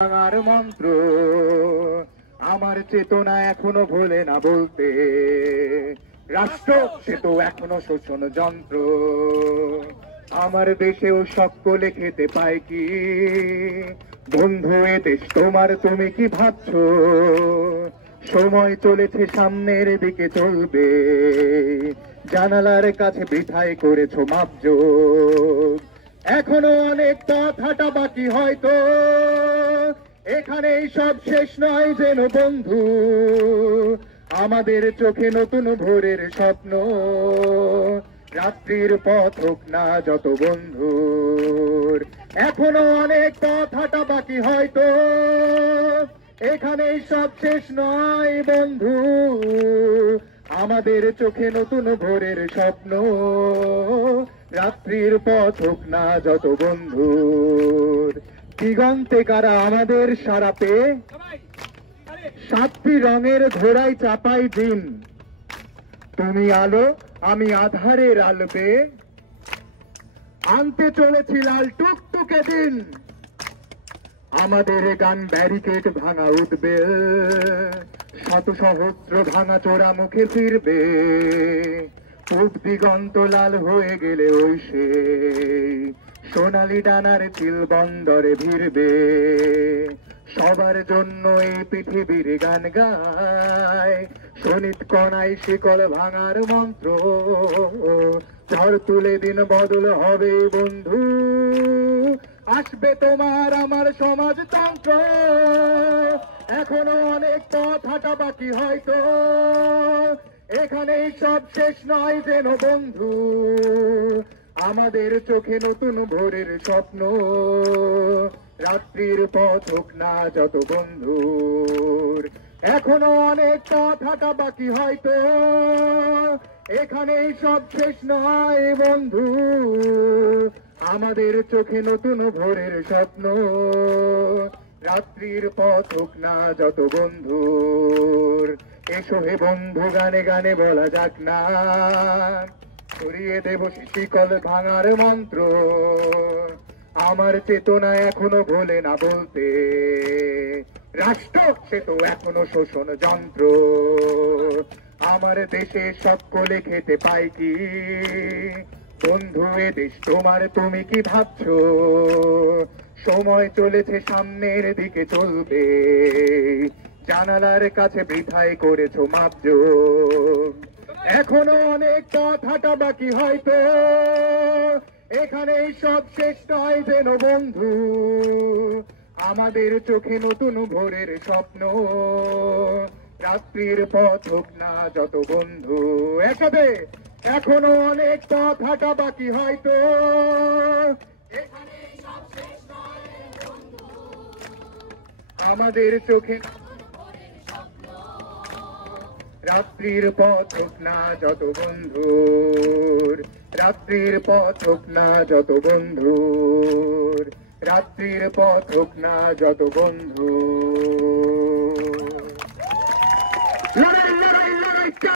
ভাঙার মন্ত্র আমার চেতনা এখনো ভোলে না বলতে, রাষ্ট্র সে তো এখনো শোষণ যন্ত্র। আমার দেশেও সকলে খেতে পায় কি বন্ধু, এ দেশ তোমার, তুমি কি ভাবছো সময় চলেছে সামনের দিকে চলবে, জানালার কাছে বৃথায় করেছো মাপজোক। এখনো অনেক পথ হাঁটা বাকি, হয়তো এখানেই সব শেষ নয় যেন বন্ধু। আমাদের চোখে নতুন ভোরের স্বপ্ন, রাত্রির পথ হোক না যত বন্ধুর। এখনো অনেক পথ হাঁটা বাকি, হয়তো এখানেই সব শেষ নয় বন্ধু। আমাদের চোখে নতুন ভোরের স্বপ্ন, রাত্রির পথ হোক না যত বন্ধুর। দিগন্তে কারা আমাদের সারা পেয়ে, সাতটি রঙের ঘোড়ায় চাপাই দিন। তুমি আলো আমি আধারের আলোবে, আনতে চলেছি লাল টুকটুকে দিন। আমাদের গান ব্যারিকেড ভাঙা উঠবে, শত সহস্র ভাঙা চোরা মুখে ফিরবে। পূব দিগন্ত লাল হয়ে গেলে ওই সে সোনালি ডানার চিল বন্দরে ভিড়বে। সবার জন্য এই পৃথিবীর গান গায়, শোনিত কণায় শিকল ভাঙার মন্ত্র। ঝড় তুলে দিন বদল হবে বন্ধু, আসবে তোমার আমার সমাজতন্ত্র। এখনো অনেক পথ হাঁটা বাকি, হয়তো এখানেই সব শেষ নয় যেন বন্ধু। আমাদের চোখে নতুন ভোরের স্বপ্ন, রাত্রির পথ হোক না যত বন্ধুর। এখনো অনেক পথ হাঁটা বাকি, হয়তো এখানেই সব শেষ নয় বন্ধু। আমাদের চোখে নতুন ভোরের স্বপ্ন, রাত্রির পথ হোক না যত বন্ধুর। এসো হে বন্ধু গানে গানে বলা যাক না, ছড়িয়ে দেব শিকল ভাঙার মন্ত্র। আমার চেতনা এখনো ভোলে না বলতে, রাষ্ট্র সে তো এখনো শোষণ যন্ত্র। আমার দেশে সকলে খেতে পায় কি বন্ধু, এ দেশ তোমার, তুমি কি ভাবছো সময় চলেছে সামনের দিকে চলবে, জানালার কাছে বৃথায় করেছো মাপজোক। এখনো অনেক পথ হাঁটা বাকি, হয়তো এখানেই সব শেষ নয় যেন বন্ধু। আমাদের চোখে নতুন ভোরের স্বপ্ন, রাত্রির পথ হোক না যত বন্ধু। একসাথে, এখনো অনেক পথ হাঁটা বাকি, হয়তো এখানেই সব শেষ নয় বন্ধু। আমাদের চোখে রাত্রির পথ হোক না যত বন্ধুর, রাত্রির পথ হোক না যত বন্ধুর, রাত্রির পথ হোক না যত বন্ধুর।